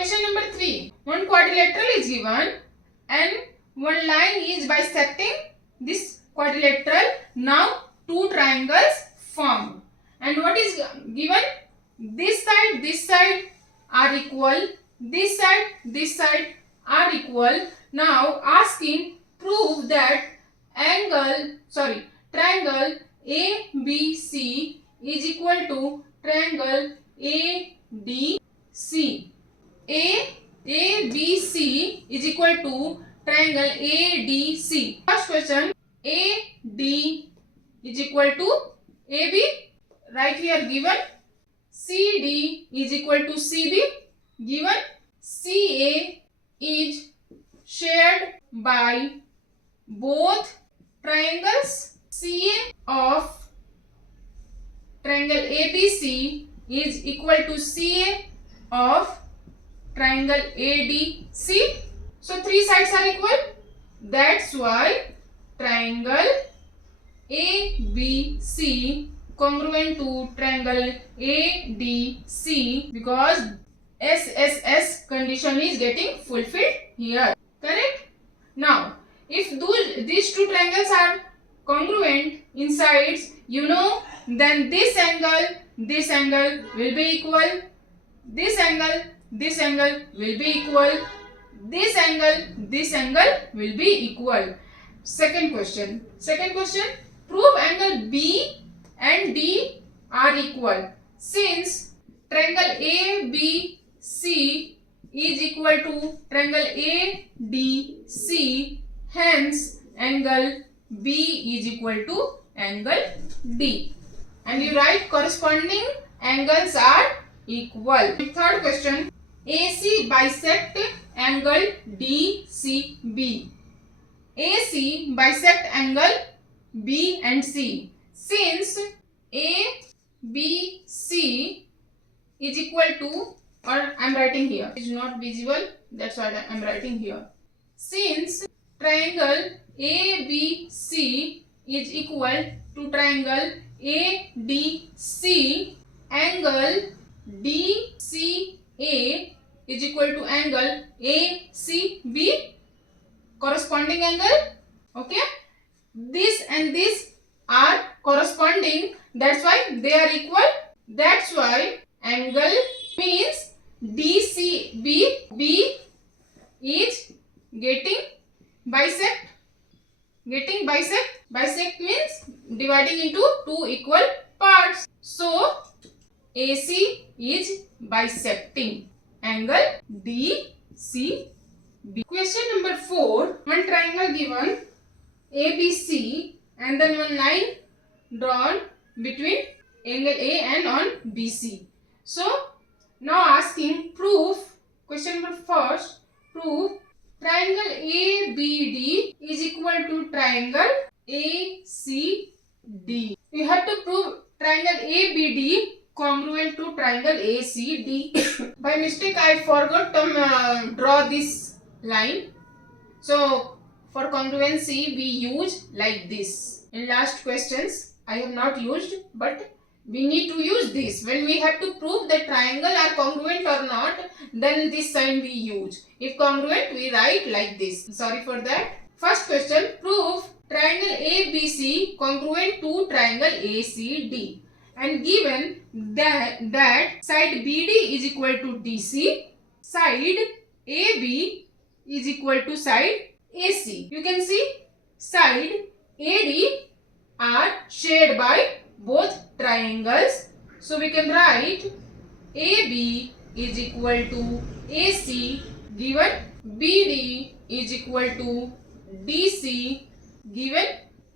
Question number 3. One quadrilateral is given and one line is bisecting this quadrilateral. Now two triangles formed. And what is given? This side are equal. This side are equal. Now asking prove that triangle ABC is equal to triangle ADC. ABC is equal to triangle ADC. First question, AD is equal to AB. Right here given. CD is equal to CB. Given. CA is shared by both triangles. CA of triangle ABC is equal to CA of triangle ADC. So three sides are equal. That's why triangle ABC congruent to triangle ADC, because SSS condition is getting fulfilled here. Correct? Now, if these two triangles are congruent in sides, then this angle will be equal. This angle will be equal. This angle will be equal. Second question, prove angle B and D are equal. Since triangle ABC is equal to triangle ADC, hence angle B is equal to angle D. And you write corresponding angles are equal. Third question, AC bisect angle DCB. AC bisect angle B and C. Since ABC is equal to, or I am writing here, it is not visible, that's why I am writing here. Since triangle ABC is equal to triangle ADC, angle DCA is equal to angle ACB, corresponding angle. Okay, this and this are corresponding, that's why they are equal. That's why angle means DCB is getting bisect. Bisect means dividing into two equal parts. So AC is bisecting angle DCB. Question number 4. One triangle given ABC and then one line drawn between angle A and on BC. So now asking proof. Question number first, prove triangle ABD is equal to triangle ACD. You have to prove triangle ABD congruent to triangle ACD. By mistake I forgot to draw this line. So for congruency we use like this. In last questions I have not used, but we need to use this. When we have to prove that triangle are congruent or not, then this sign we use. If congruent, we write like this. Sorry for that. First question, prove triangle ABC congruent to triangle ACD. And given that side BD is equal to DC, side AB is equal to side AC. You can see side AD are shared by both triangles. So we can write AB is equal to AC, given BD is equal to DC, given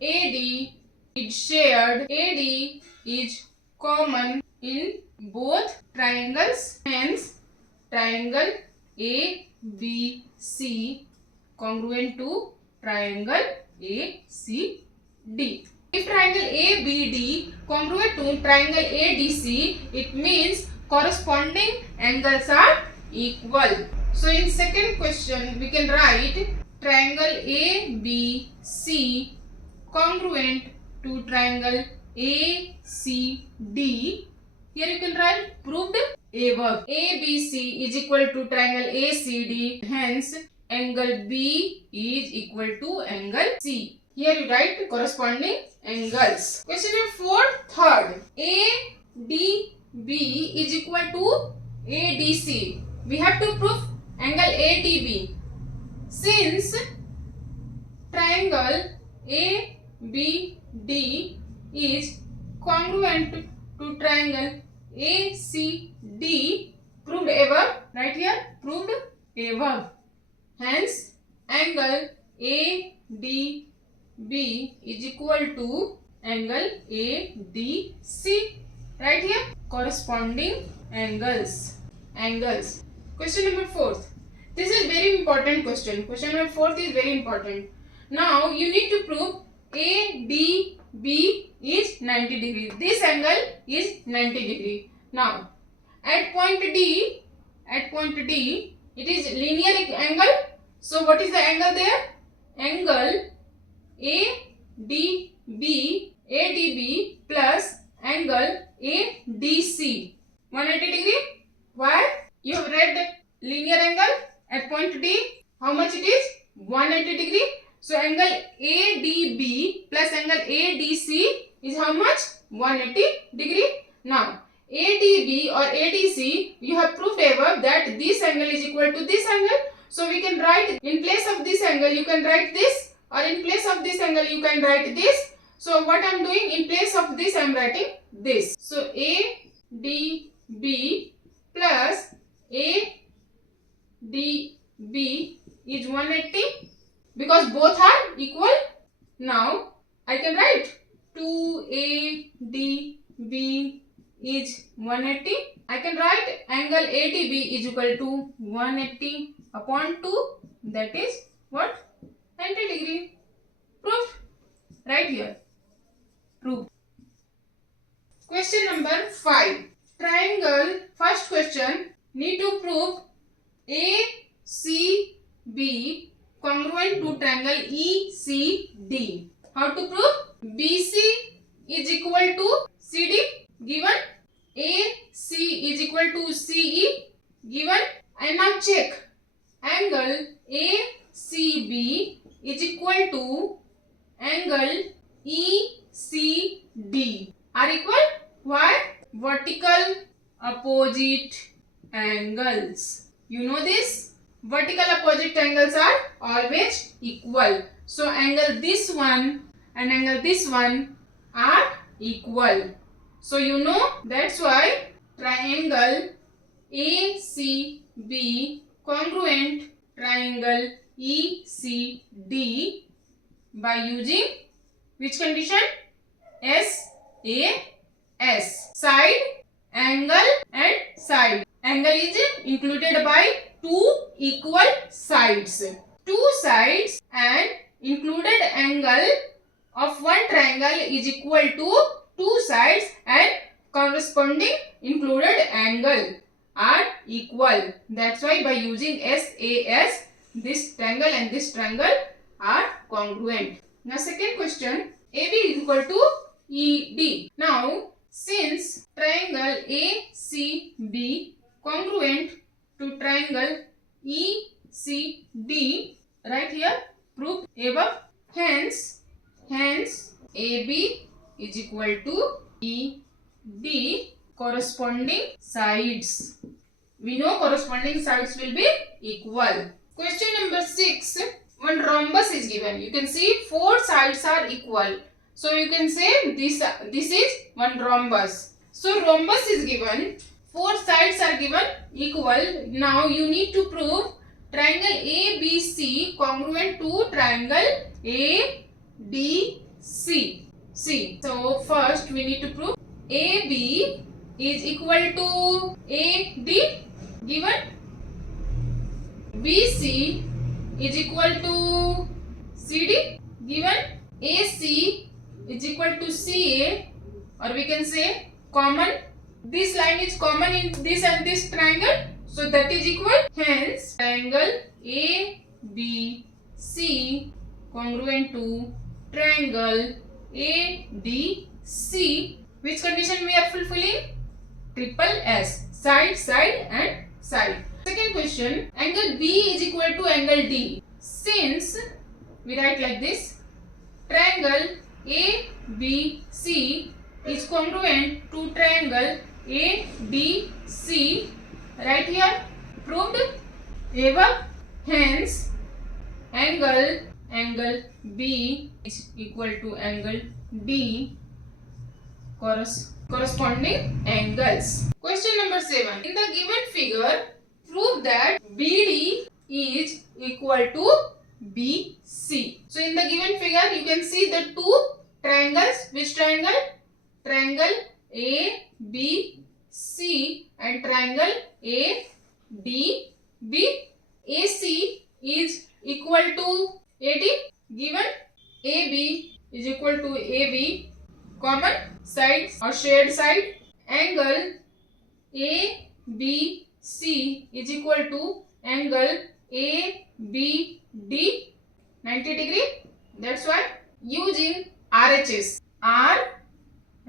AD is shared, AD is common in both triangles, hence triangle ABC congruent to triangle ACD. If triangle ABD congruent to triangle ADC, it means corresponding angles are equal. So in second question we can write triangle ABC congruent to triangle ACD Here you can write proved above. ABC is equal to triangle ACD. Hence, angle B is equal to angle C. Here you write corresponding angles. Question number 4, third. ADB is equal to ADC. We have to prove angle ADB. Since triangle ABD is congruent to triangle ACD, proved above. Right here, proved above. Hence, angle ADB is equal to angle ADC. Right here, corresponding angles. Question number 4. This is very important question. Question number 4 is very important. Now you need to prove ADB is 90 degree. This angle is 90 degree. Now at point D, it is linear angle. So what is the angle there? Angle ADB plus angle ADC. 180 degree. Why? You have read linear angle at point D. How much it is? 180 degree. So angle ADB plus angle ADC is how much? 180 degree. Now ADB or ADC, you have proved above that this angle is equal to this angle. So we can write in place of this angle you can write this, or in place of this angle you can write this. So what I am doing, in place of this I am writing this. So ADB plus ADB is 180 because both are equal. Now I can write 2ADB is 180. I can write angle ADB is equal to 180 upon 2. That is what? 90 degree. Proof. Right here. Proof. Question number 5. Triangle. First question. Need to prove ACB congruent to triangle ECD. How to prove? BC is equal to CD given. AC is equal to CE given. And now check. Angle ACB is equal to angle ECD are equal. Why? Vertical opposite angles. You know this? Vertical opposite angles are always equal. So angle this one and angle this one are equal. So you know, that's why triangle ACB congruent triangle ECD by using which condition? SAS. Side, angle and side. Angle is included by two equal sides. Two sides and included angle of one triangle is equal to two sides and corresponding included angle are equal. That's why by using SAS, this triangle and this triangle are congruent. Now second question, AB is equal to ED. Now since triangle ACB congruent to triangle ECD, right here, proof above. Hence AB is equal to ED corresponding sides. We know corresponding sides will be equal. Question number 6. One rhombus is given. You can see four sides are equal. So you can say this is one rhombus. So rhombus is given. Four sides are given equal. Now you need to prove triangle ABC congruent to triangle ADC. So first we need to prove AB is equal to AD given. BC is equal to CD given. AC is equal to CA, or we can say common. This line is common in this and this triangle, so that is equal. Hence triangle ABC congruent to triangle ADC. Which condition we are fulfilling? triple S. Side, side and side. Second question, angle B is equal to angle D. Since we write like this, triangle ABC is congruent to triangle ADC, right here, proved above. Hence, angle B is equal to angle D, corresponding angles. Question number 7. In the given figure, prove that BD is equal to BC. So in the given figure, you can see the two triangles. Which triangle? Triangle ABC and triangle ADB. AC is equal to AD. Given AB is equal to AB, common sides or shared side. Angle ABC is equal to angle ABD, 90 degree. That's why using RHS, R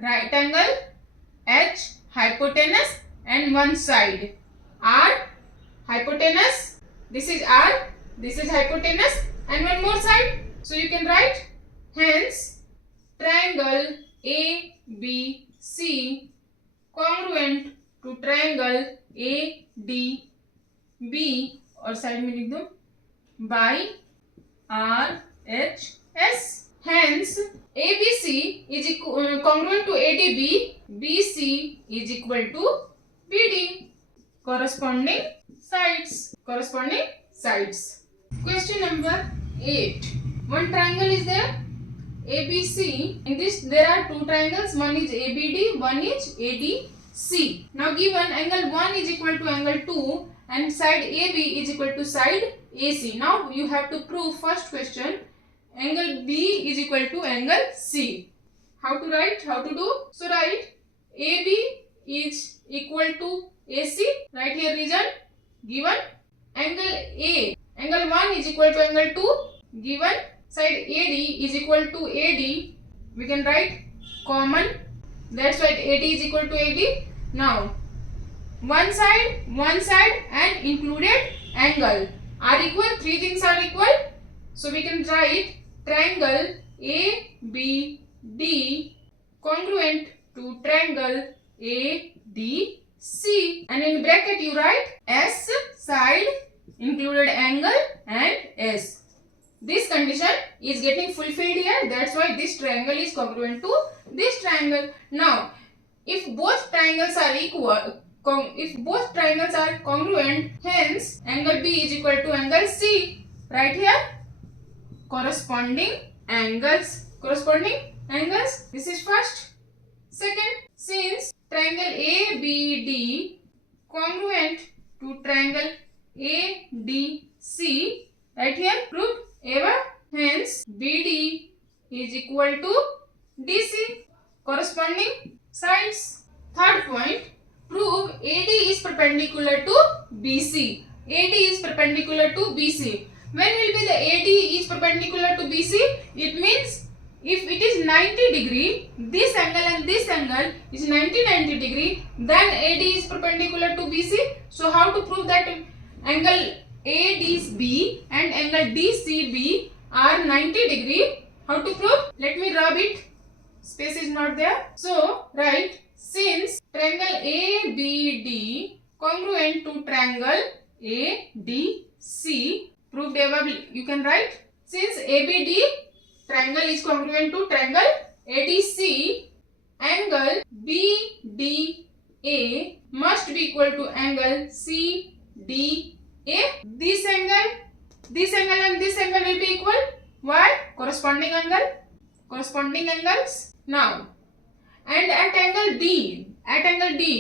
right angle, H hypotenuse and one side. R hypotenuse, this is R, this is hypotenuse and one more side. So you can write, hence triangle ABC congruent to triangle ADB, और side में लिख दो by RHS. Hence ABC is congruent to ADB, BC is equal to BD, corresponding sides. Question number 8. One triangle is there, ABC. In this there are two triangles, one is ABD, one is ADC. Now given angle 1 is equal to angle 2 and side AB is equal to side AC. Now you have to prove first question, angle B is equal to angle C. How to write? How to do? So write AB is equal to AC. Right here reason given. Angle A, angle 1 is equal to angle 2. Given side AD is equal to AD. We can write common. That's why AD is equal to AD. Now one side and included angle are equal. Three things are equal. So we can write triangle ABD congruent to triangle ADC, and in bracket you write S side included angle and S. This condition is getting fulfilled here. That's why this triangle is congruent to this triangle. Now if both triangles are equal, if both triangles are congruent, hence angle B is equal to angle C. Right here corresponding angles. This is first. Second, since triangle ABD congruent to triangle ADC, right here proved above, hence BD is equal to DC, corresponding sides. Third point, prove AD is perpendicular to BC. AD is perpendicular to BC. When will be the AD is perpendicular to BC? It means if it is 90 degree, this angle and this angle is 90 degree, then AD is perpendicular to BC. So how to prove that angle ADB and angle DCB are 90 degree? How to prove? Let me rub it. Space is not there. So write, since triangle ABD congruent to triangle ADC, proved above, you can write, since ABD triangle is congruent to triangle ADC, angle BDA must be equal to angle CDA. This angle and this angle will be equal. Why? Corresponding angles. Now, and at angle D,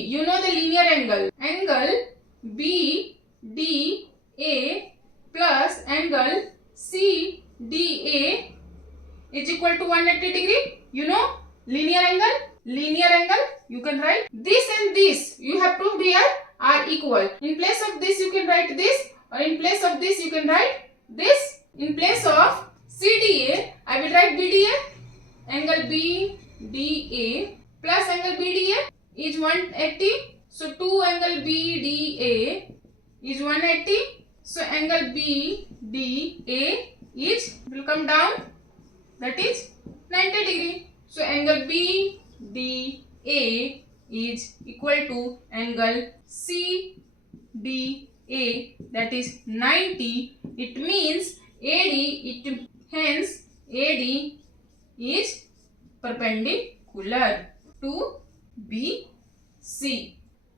you know the linear angle. Angle BDA plus angle CDA is equal to 180 degree. You know linear angle. You can write this and this. You have proved here are equal. In place of this you can write this, or in place of this you can write this. In place of CDA I will write BDA. Angle BDA plus angle BDA is 180. So 2 angle BDA is 180. So angle BDA will come down, that is 90 degree. So angle BDA is equal to angle CDA, that is 90. It means hence AD is perpendicular to BC.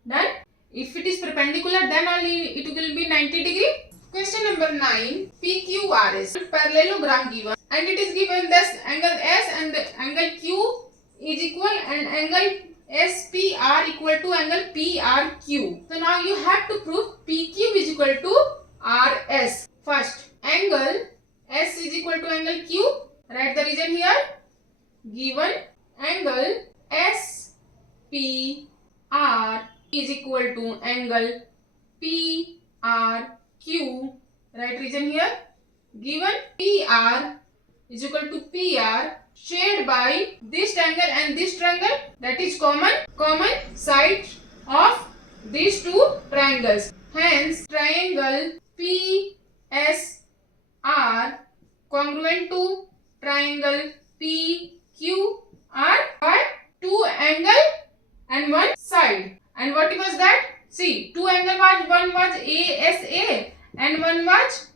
Done. If it is perpendicular, then only it will be 90 degree. Question number 9. PQRS parallelogram given, and it is given thus angle S and angle Q is equal and angle SPR equal to angle PRQ. So now you have to prove PQ is equal to RS. First, angle S is equal to angle Q. Write the reason here. Given angle SPR is equal to angle PRQ. Write reason here. Given PR is equal to PR shared by this triangle and this triangle, that is common side of these two triangles. Hence triangle PSR congruent to triangle PQR by two angle and one side. And what was that? See, two angle was, one was ASA and one was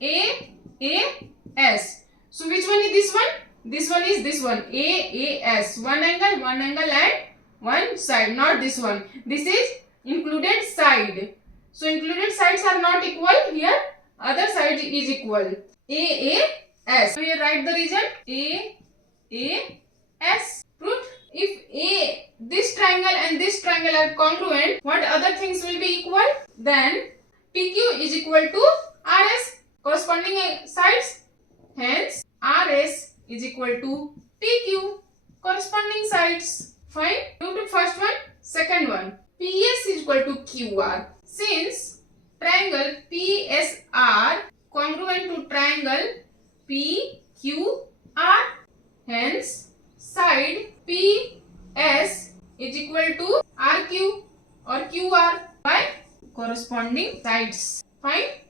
AAS. So which one is this one? This one is this one, AAS. One angle and one side, not this one. This is included side. So included sides are not equal here. Other side is equal. AAS. So here write the reason. AAS. Proved. If this triangle and this triangle are congruent, what other things will be equal? Then PQ is equal to RS, corresponding sides. Hence RS is equal to PQ, corresponding sides. Fine. Prove the first one. Second one. PS is equal to QR. Since triangle PSR congruent to triangle PQR, hence side PS is equal to RQ or QR by corresponding sides. Fine.